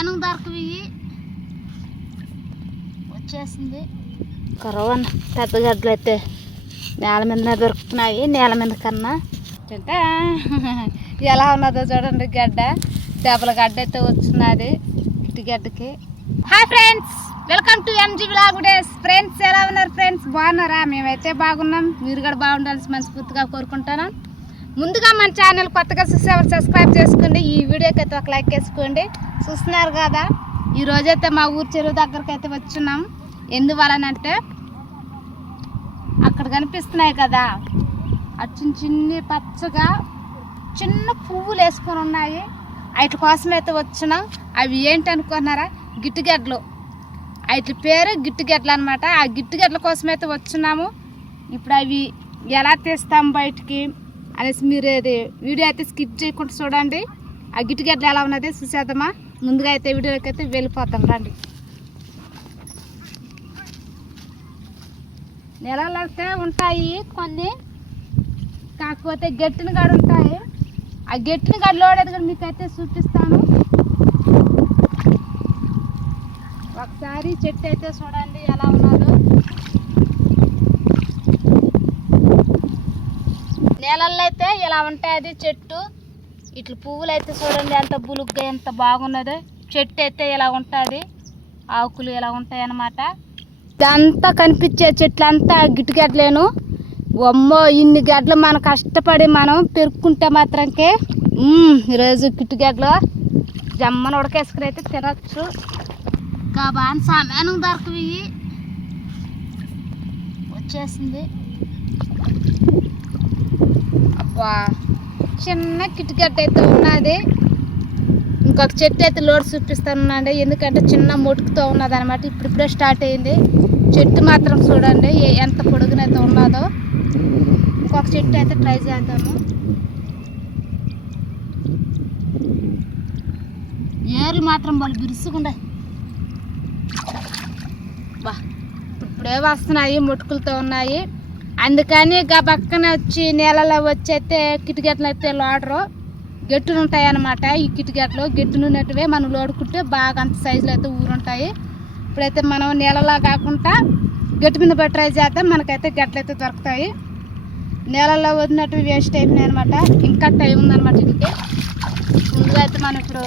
సామానం దొరకవి వచ్చేసింది. కరవన్న పెద్ద గడ్డలు అయితే నేల మీద దొరుకుతున్నాయి నేల మీద కన్నా. అంటే ఎలా ఉన్నదో చూడండి గడ్డ. దెబ్బల గడ్డ అయితే వచ్చినది ఇటు గడ్డకి. Hi friends welcome to MG blog days friends ఎలా ఉన్నారు ఫ్రెండ్స్ బాగున్నారా? మేమైతే బాగున్నాం. మీరు కూడా బాగుండాల్సి మనస్ఫూర్తిగా కోరుకుంటాను ముందుగా మన ఛానల్ కొత్తగా చూసేవారు సబ్స్క్రైబ్ చేసుకోండి. ఈ వీడియోకి అయితే ఒక లైక్ వేసుకోండి. చూస్తున్నారు కదా ఈ రోజైతే మా ఊరు చెరువు దగ్గరికి అయితే వచ్చున్నాం. ఎందువలనంటే అక్కడ కనిపిస్తున్నాయి కదా ఆ చిన్న చిన్ని పచ్చగా చిన్న పువ్వులు వేసుకొని ఉన్నాయి. వాటి కోసం అయితే వచ్చినాం. అవి ఏంటి అనుకున్నారా గిట్టుగడ్డలు. వాటి పేరు గిట్టుగడ్డలు అనమాట ఆ గిట్టుగడ్డల కోసం అయితే వచ్చినాము. ఇప్పుడు అవి ఎలా తీస్తాం బయటికి? అనేసి మీరు అది వీడియో అయితే స్కిప్ చేయకుండా చూడండి. ఆ గిట్టుగడ్డలు ఎలా ఉన్నది చూసేద్దామా? ముందుగా అయితే వీడియోకి అయితే వెళ్ళిపోతాం. రండి. నెలలు ఉంటాయి కొన్ని. కాకపోతే గట్టిన కాడ ఉంటాయి. ఆ గట్టిన కాడ లోడేది కూడా మీకు అయితే చూపిస్తాను. ఒకసారి చెట్టు అయితే చూడండి ఎలా ఉన్నదో. నేలల్లో అయితే ఇలా ఉంటాయి చెట్టు. ఇట్లా పువ్వులు అయితే చూడండి ఎంత బులుగ్గా ఎంత బాగున్నదో. చెట్టు అయితే ఇలా ఉంటుంది? ఆకులు ఇలా ఉంటాయి అన్నమాట. ఇదంతా కనిపించే చెట్లు అంతా గిట్టుగడ్డలేను అమ్మో ఇన్ని గడ్డలు మనం కష్టపడి మనం పెరుక్కుంటే మాత్రంకే ఈరోజు గిట్టుగడ్డలు జమ్మను ఉడకేసుకుని అయితే తినచ్చు. కాబట్టి సమయానికి దొరకవి వచ్చేసింది. అబ్బా చిన్న కిటికట్ అయితే ఉన్నది. ఇంకొక చెట్టు అయితే లోడ్ చూపిస్తానండి. ఎందుకంటే చిన్న మొటుకుతో ఉన్నది అనమాట ఇప్పుడిప్పుడే స్టార్ట్ అయింది. చెట్టు మాత్రం చూడండి ఎంత పొడుగునైతే ఉన్నదో. ఇంకొక చెట్టు అయితే ట్రై చేద్దాము. ఏర్లు మాత్రం వాళ్ళు బిరుసుకుండే బా ఇప్పుడే వస్తున్నాయి ముటుకులతో ఉన్నాయి. అందుకని గా పక్కన వచ్చి నీళ్ళలో వచ్చి అయితే కిటికెట్లు అయితే లోడరు. గట్టులు ఉంటాయన్నమాట. ఈ కిటికెట్లు గట్టులు ఉన్నట్టువే మనం లోడుకుంటే బాగా అంత సైజులో అయితే ఊరుంటాయి. ఇప్పుడైతే మనం నీళ్ళలా కాకుండా గట్టి మీద పెట్టి ట్రై చేద్దాం. మనకైతే గట్లు అయితే దొరుకుతాయి. నీళ్ళల్లో వదిలినట్టు వేస్ట్ అయిపోయినాయి అనమాట ఇంకా టైం ఉందన్నమాట వీటికి ముందుగా అయితే మనం ఇప్పుడు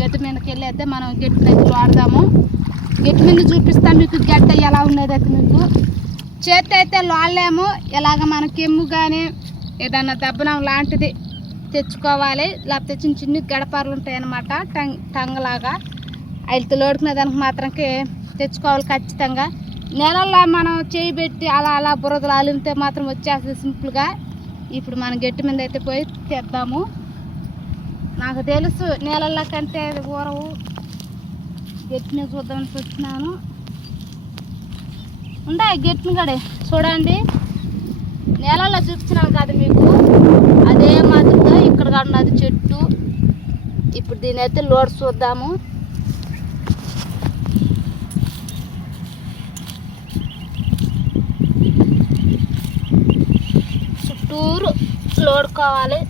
గట్టి మీదకి వెళ్ళి అయితే మనం గట్టి అయితే వాడదాము గట్టి మీద చూపిస్తాం మీకు గట్ట ఎలా ఉన్నది అయితే మీకు. చేతి అయితే లోళ్ళేము ఇలాగ మనకి ఎమ్ము కానీ ఏదన్నా దెబ్బనం లాంటిది తెచ్చుకోవాలి. లేకపోతే చిన్న చిన్న గడపాలు ఉంటాయి అన్నమాట టంగ్ టంగలాగా. అయితే లోడుకునే దానికి మాత్రంకి తెచ్చుకోవాలి ఖచ్చితంగా. నెలల్లో మనం చేయి పెట్టి అలా అలా బురదలు అలిమితే మాత్రం వచ్చేస్తుంది సింపుల్గా. ఇప్పుడు మనం గట్టి మీద అయితే పోయి తెద్దాము. నాకు తెలుసు నీళ్ళల్లో కంటే అది ఊరవు. గట్టిని చూద్దామని వచ్చినాను ఉండే గెట్ని కడే చూడండి. నేలలో చూపించినాను కదా మీకు. అదే మాదిరిగా ఇక్కడ ఉన్నది చెట్టు. ఇప్పుడు దీని అయితే లోడ్ చూద్దాము. చుట్టూరు లోడుకోవాలి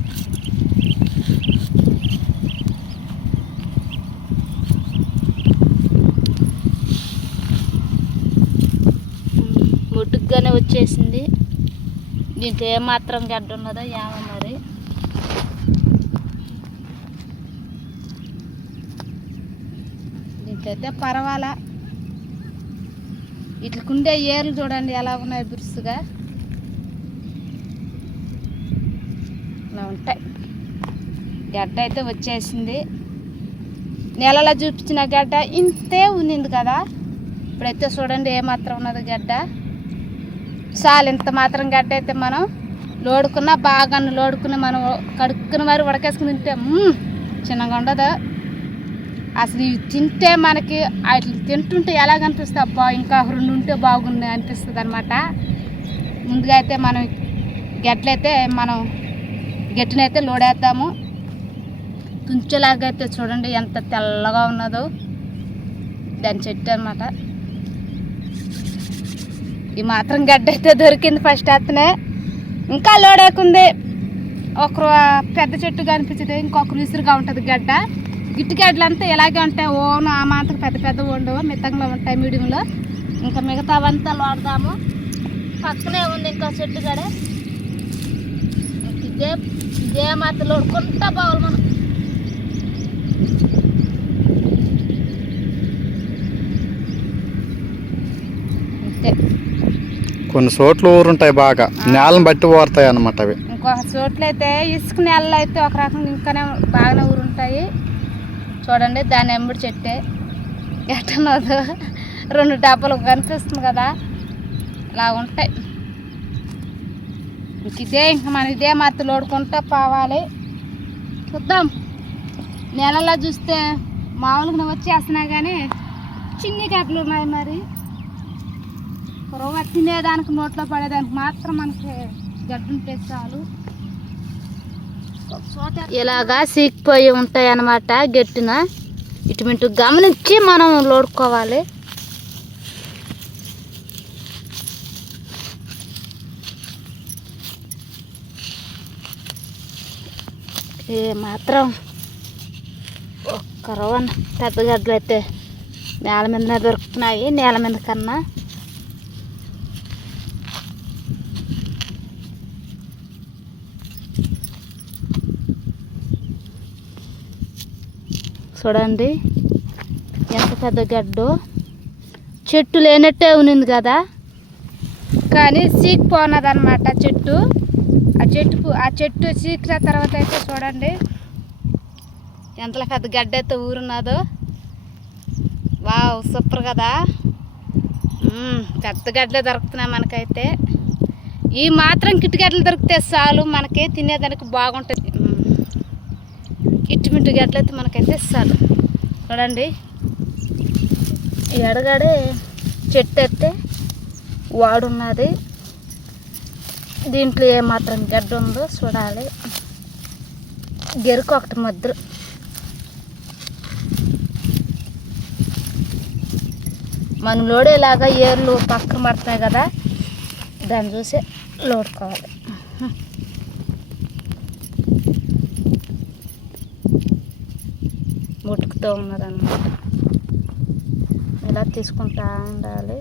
ముట్టుగానే వచ్చేసింది దీంట్లో ఏమాత్రం గడ్డ ఉన్నదో ఏమ మరి దీంట్లో అయితే పర్వాలా. ఇట్లకుండే ఏర్లు చూడండి ఎలా ఉన్నాయి బిరుసుగా. ఇలా ఉంటాయి. గడ్డ అయితే వచ్చేసింది. నెలలో చూపించిన గడ్డ ఇంతే ఉన్నింది కదా. ఇప్పుడైతే చూడండి ఏమాత్రం ఉన్నది గడ్డ. చాలు ఇంత మాత్రం గడ్డ అయితే మనం లోడుకున్న బాగా లోడుకుని మనం కడుక్కుని మరి ఉడకేసుకుని తింటే చిన్నగా ఉండదు. అసలు ఇవి తింటే మనకి వాటిని తింటుంటే ఎలా కనిపిస్తుంది అబ్బా ఇంకా రెండు ఉంటే బాగుంది అనిపిస్తుంది అనమాట ముందుగా అయితే మనం గట్లయితే మనం గట్టినైతే లోడేద్దాము. తుంచేలాగైతే అయితే చూడండి ఎంత తెల్లగా ఉన్నదో. దాని చెట్టు అనమాట ఈ మాత్రం గడ్డ అయితే దొరికింది ఫస్ట్ అతనే. ఇంకా లోడేకుంది ఒకరు పెద్ద చెట్టు కనిపించదు ఇంకొకరు విసురుగా ఉంటుంది గడ్డ. గిట్టుగడ్డలు అంతా ఇలాగే ఉంటాయి. ఓను ఆ మాత్రం పెద్ద పెద్ద ఉండవు. మితంగా ఉంటాయి మీడియంలో. ఇంకా మిగతావంతా లోడదాము. పక్కనే ఉంది ఇంకా చెట్టు కాడ ఇదే ఇదే మాత్రం లోడుకుంటా పోవాలి మనం. అంతే. కొన్ని చోట్ల ఊరుంటాయి బాగా. నేలను బట్టి ఊరుతాయి అన్నమాట అవి. ఇంకొక చోట్ల అయితే ఇసుక నేలలు అయితే ఒక రకంగా ఇంకానే బాగానే ఊరుంటాయి. చూడండి దాని ఎంబడి చెట్టే. ఎట్టనదు రెండు డబ్బాలు కనిపిస్తుంది కదా. ఇలా ఉంటాయి. ఇంక ఇదే ఇంక మనం ఇదే మత్తు లోడుకుంటూ పోవాలి. చూద్దాం. నెలలో చూస్తే మామూలుగా వచ్చేస్తున్నా కానీ చిన్ని గడ్డలు ఉన్నాయి మరి. రవ్వ తినేదానికి నోట్లో పడేదానికి మాత్రం మనకి గడ్డు ఉంటే చాలు. ఇలాగా సీకిపోయి ఉంటాయి అన్నమాట గట్టిన. ఇటు గమనించి మనం లోడుకోవాలి. ఏ మాత్రం ఒక్క రవ్వ పెద్ద గడ్డలు అయితే నేల మీదనే దొరుకుతున్నాయి నేల మీద కన్నా. చూడండి. ఎంత పెద్ద గడ్డు. చెట్టు లేనట్టే ఉన్నింది కదా. కానీ సీకిపోన్నది అనమాట చెట్టు. ఆ చెట్టు ఆ చెట్టు సీకిన తర్వాత అయితే చూడండి. ఎంత పెద్ద గడ్డ అయితే ఊరున్నదో. వావ్ సూపర్ కదా. పెద్ద గడ్డలే దొరుకుతున్నాయి మనకైతే. ఈ మాత్రం కిటికడ్లు దొరికితే చాలు మనకి తినేదానికి బాగుంటుంది. ఇటుమిట్టు ఇట్టుమిట్టు గడ్డలైతే మనకైతే ఇస్తారు చూడండి. ఎడగాడే చెట్టు అయితే వాడున్నది. దీంట్లో ఏమాత్రం గడ్డ ఉందో చూడాలి. గెరుకు ఒకటి ముద్ర. మనం లోడేలాగా ఏర్లు పక్కన పడతాయి కదా దాన్ని చూసి లోడుకోవాలి. ముట్టుకుతూ ఉన్నదన్నమాట. ఇలా తీసుకుంటా ఉండాలి?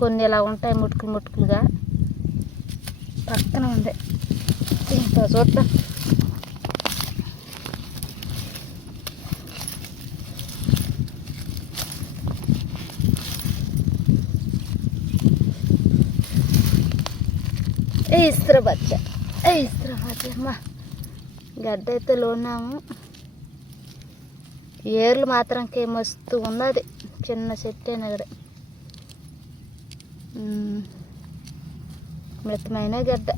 కొన్ని ఇలా ఉంటాయి ముట్టుకులు ముట్టుకులుగా పక్కన ఉంది ఇంకా చూద్దాం. ఏ ఇస్త్ర బచ్చ ఇస్త్ర బచ్చ గడ్డ అయితే లోనాము ఏర్లు మాత్రంకి మస్తు ఉన్నది చిన్న చెట్టు నగడ మితమైన గడ్డ.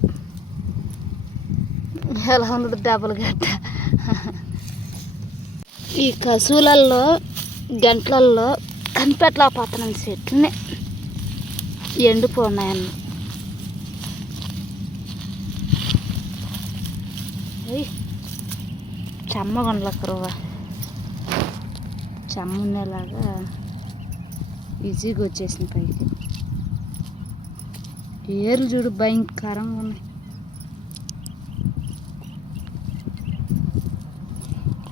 ఎలా ఉంది డబుల్ గడ్డ? ఈ కసువులల్లో గంటలల్లో కనిపెట్టలేకపోతున్నాను చెట్లని. ఎండిపోన్నాయన్న చెమ్మగొండల కురవ చెమ్మ ఉండేలాగా ఈజీగా వచ్చేసింది పైకి. ఏర్లు చూడు భయంకరంగా ఉన్నాయి.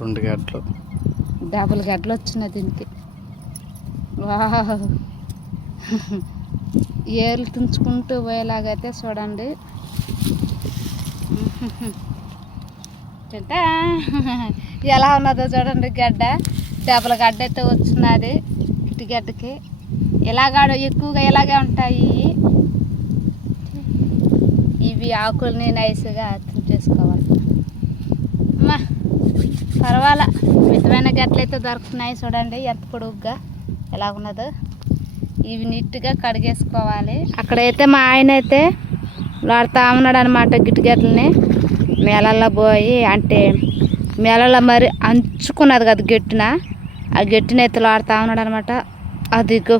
రెండు గంటలు. డబుల్ గడ్డలు వచ్చినాయి దీనికి. వావ్. ఏర్లు తుంచుకుంటూ పోయేలాగైతే చూడండి. తింటా ఎలా ఉన్నదో చూడండి గడ్డ. చేపల గడ్డ అయితే వచ్చినది ఇటు గడ్డకి. ఇలాగా ఎక్కువగా ఇలాగే ఉంటాయి? ఇవి ఆకుల్ని నైస్గా అర్థం చేసుకోవాలి. అమ్మా పర్వాలా. మితమైన గట్లయితే అయితే దొరుకుతున్నాయి చూడండి ఎంత పొడుగ్గా ఎలాగున్నదో ఇవి నీట్గా కడిగేసుకోవాలి. అక్కడైతే మా ఆయన అయితే వాడుతూ ఉన్నాడు అనమాట గిట్టుగట్లని మేళల్లో పోయి అంటే మేళల్లో మరి అంచుకున్నది కదా గట్టిన. ఆ గట్టిన ఎత్తులు ఆడుతూ ఉన్నాడు అనమాట అదిగో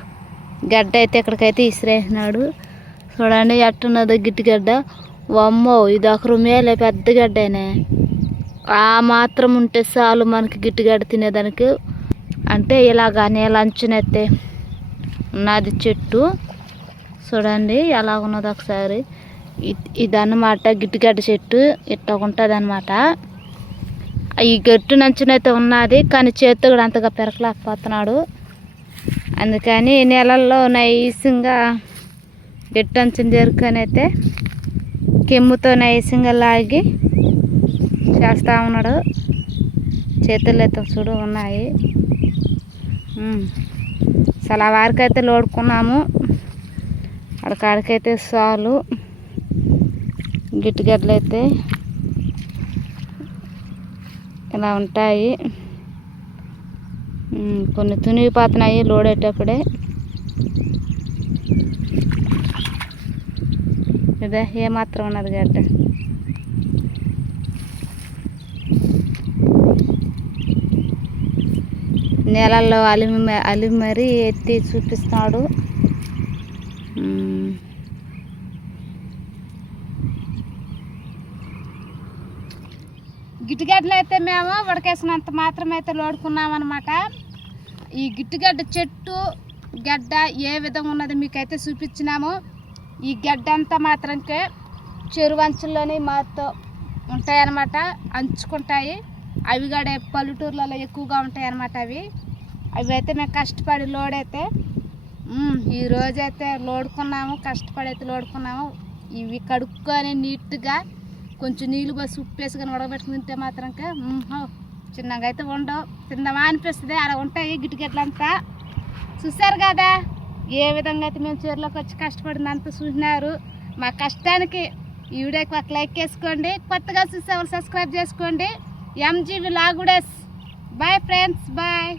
గడ్డ అయితే ఇక్కడికైతే ఇసిరేసినాడు. చూడండి ఎట్టున్నది గిట్టి గడ్డ. వమ్మో ఇది ఒక రుమేలే పెద్ద గడ్డనే ఆ మాత్రం ఉంటే చాలు మనకి గిట్టుగడ్డ తినేదానికి. అంటే ఇలాగా నేల అంచునైతే ఉన్నది చెట్టు. చూడండి ఎలా ఉన్నది ఒకసారి. ఇదన్నమాట గిట్టుగడ్డ చెట్టు. ఇట్లా ఉంటుంది అనమాట ఈ గట్టు నంచునైతే ఉన్నది కానీ చేత్తో కూడా అంతగా పెరకలేకపోతున్నాడు అందుకని నెలల్లో నైసింగా గట్టు అంచుని చేరుకొని అయితే కెమ్ముతో నైసింగా లాగి చేస్తూ ఉన్నాడు. చేతులు అయితే చూడు ఉన్నాయి. చాలా అసలు ఆ వారికైతే లోడుకున్నాము. అక్కడికైతే చాలు గిట్టుగడ్డలు అయితే ఇలా ఉంటాయి. కొన్ని తునిగిపోతున్నాయి లోడేటప్పుడే ఇదే ఏమాత్రం ఉన్నది గడ్డ. నేలల్లో అలిమి అలిమి మరీ ఎత్తి చూపిస్తున్నాడు. గిట్టుగడ్డలు అయితే మేము ఉడకేసినంత మాత్రం అయితే లోడుకున్నాం అనమాట ఈ గిట్టుగడ్డ చెట్టు గడ్డ ఏ విధంగా ఉన్నది మీకైతే చూపించినాము. ఈ గడ్డ అంతా మాత్రంకే చెరువు అంచుల్లోనే మాతో ఉంటాయన్నమాట. అంచుకుంటాయి. అవి కూడా పల్లెటూర్లలో ఎక్కువగా ఉంటాయి అన్నమాట అవి. అవి అయితే మేము కష్టపడి లోడ్ అయితే లోడుకున్నాము కష్టపడి అయితే లోడుకున్నాము. ఇవి కడుక్కొని నీట్గా కొంచెం నీళ్ళు పోసి ఉప్పు కానీ ఉడకబెట్టుకుని తింటే మాత్రం చిన్నగా అయితే ఉండవు తిందామా అనిపిస్తుంది. అలా ఉంటాయి గిట్టుగట్లంతా చూసారు కదా ఏ విధంగా అయితే మేము చీరలోకి వచ్చి కష్టపడినంత చూసినారు. మా కష్టానికి ఈ వీడియోకి ఒక లైక్ వేసుకోండి. కొత్తగా చూసేవాళ్ళు సబ్స్క్రైబ్ చేసుకోండి. ఎంజీవి లాగుడెస్ బాయ్ ఫ్రెండ్స్ బాయ్